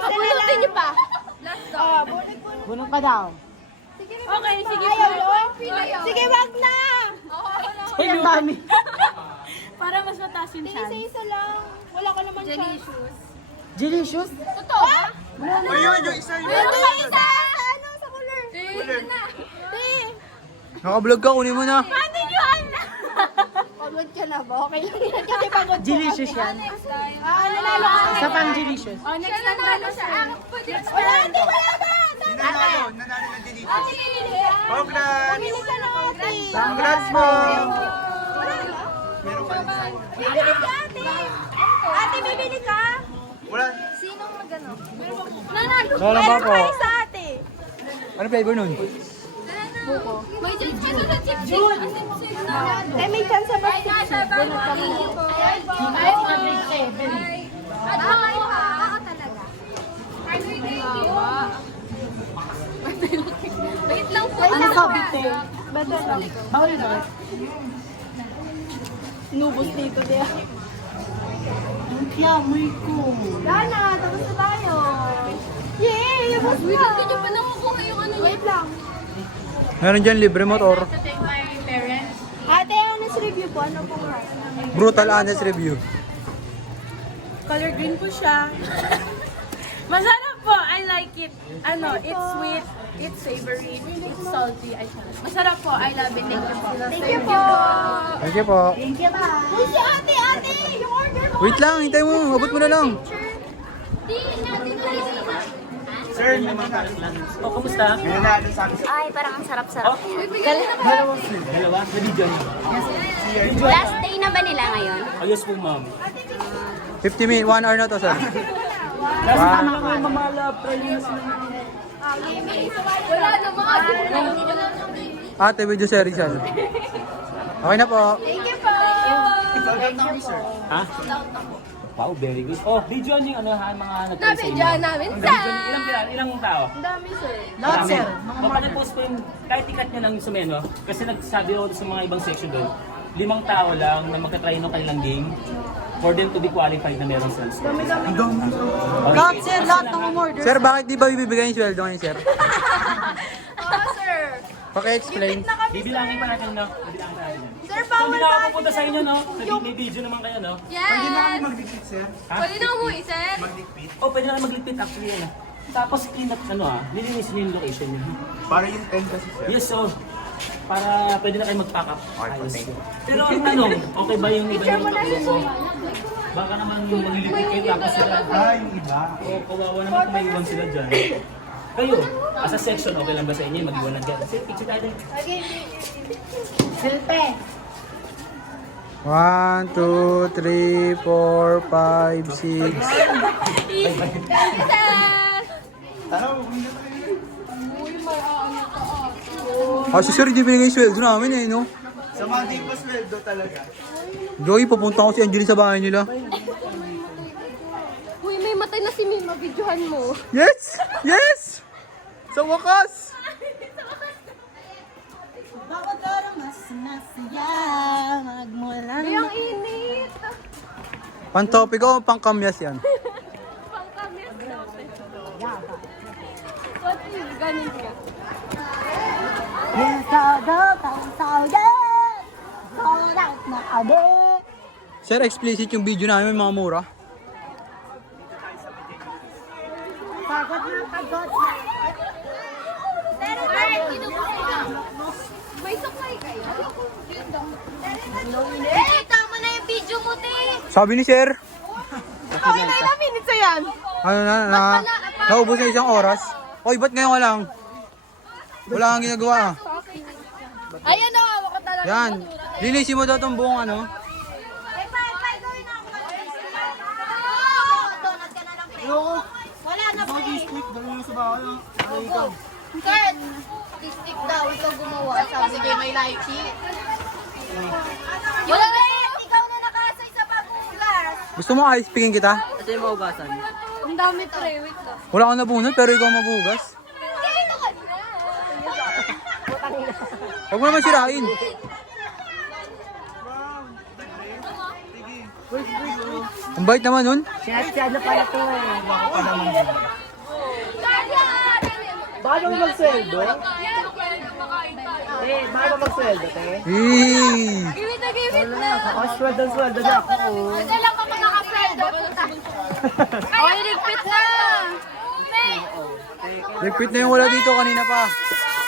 Pabunutin niyo pa. Bunot pa daw. Okay, sige. Sige, wag na! Ang dami. Para mas mataas yung chance. Isa lang. Wala ka naman siya. Delicious. Totoo ba? Ayun, yung isa yun. Ito yung isa! Ano? Sa kulor. Naka-vlog ka, kunin mo na. Paano niyo alam? Pagod ka na ba? Okay lang yan. Kasi pagod ko Delicious kasi. yan. Nanalo ka. Isa pang delicious. Oh, next time na siya. Wala, hindi wala ba? Nanalo ng delicious. Pumili Congrats! ka na, ate. Congrats mo! Bibili ka, ate. Ate, bibili ka? Wala. Sinong magano? Nanalo. Wala ba po? Prize, ate. Ano flavor nun? May chance ka sa chip chip. Eh, may chance ba? Bunot ka muna. At ako talaga. Wait lang po. Ano sabi te? Bata lang. Bawal ba? Nubos dito niya. Ang kiamoy ko. Lana, tapos na tayo. Yay! Labas Wait na. lang, hindi pa nakukuha yung ano niya. Wait lang. Meron dyan libre motor. Ate, honest review po. Ano pong Brutal honest review. Color green po siya. Masarap po. I like it. Ano, it's sweet, it's savory, it's salty. Masarap po. I love it. Thank you po. Thank you po. Thank you po. Thank you ba? Uy, si ate, ate! Yung order mo. Wait lang, hintay mo. Abot mo na lang. Sir, may mga kalan. Oh, kumusta? Ay, parang ang sarap-sarap. Dalawa? Pwede dyan. Last day na ba nila ngayon? Oh, yes po, ma'am. 50 minutes, 1 hour na to, sir. Last time lang kayo mamalap. Try nyo na sila. Wala naman. Ate, video sir, Rizal. Okay na po. Ha? Wow, very good. Oh, video yung ano, mga nag-try sa inyo. Nabidyoan namin, Ang sir. video, ilang tao? Ang dami, sir. Lahat sir. Papanepost ko yung, kahit ikat nyo lang yung sumeno, kasi nagsabi ako sa mga ibang section doon, 5 tao lang na magka-try ng kanilang game for them to be qualified na meron sales. Lahat sir, lahat ng umorder. Sir, bakit di ba bibigay yung sweldo ngayon, sir? Oo, sir. Paki-explain. Bibilangin pa natin, no? Bibilangin pa natin. Sir, So, bawal hindi na ba? ako pupunta sa inyo, no? May video naman kayo, no? Yes. Pwede na kami magdikit, sir. Pwede na umuwi, sir. Oh, pwede na kayo magligpit actually, ano? Tapos clean up, nilinis nyo yung location nyo. Para yung 10 kasi, sir. Yes, so, para pwede na kayo mag-pack up. Ayos. Pero ang tanong, okay ba yung iba yung takbo ko? Baka naman yung maglilipid kayo tapos sila. yung iba. O, kawawa naman kung may iwan sila dyan. Kayo, as a section, okay lang ba sa inyo mag-iwan ng dyan? Kasi picture tayo din. Silpe. 1, 2, 3, 4, 5, 6. Ah, si sir, hindi binigay yung sweldo namin eh, no? Sa Monday pa sweldo talaga. Joey, papunta ko si Angeline sa bahay nila. Uy, may matay na si Mima. Videohan mo. Yes! Yes! Sa wakas! Bawat araw mas masaya. Magmula. Yung init. Pan-topic o pang-kamyas yan? Pangkamyas natin. What is ganun ka? Sir, explicit yung video namin, mga mura. Pagod na pagod. Pero bakit may supply kayo? Eh, tama na yung video mo, te. Sabi ni sir, Okay na ilang minutes yan. ano naubos na isang oras. Oy, ba't ngayon ka lang? Wala kang ginagawa ah. Ayan na, ako talaga. Yan, linisin mo daw tong buong ano. Wala na pa eh. Kurt, stick daw, ikaw gumawa. Sabi niya may light sheet. Wala na eh, ikaw na nakasay sa bagong glass. Gusto mo ice picking kita? Ito yung maugasan. Ang dami, pre. Wait ka. Wala kang nabunod pero ikaw maghugas. Kaya ka na. Huwag mo naman sirain. Ang bait naman nun. Sinat-siya na pala to eh. Baka naman magsweldo? Baka magsweldo, te? Hey! Ako, sweldo na ako. Kailan ka makaka-friend? Oy, ligpit na! Repeat na yung wala dito kanina pa.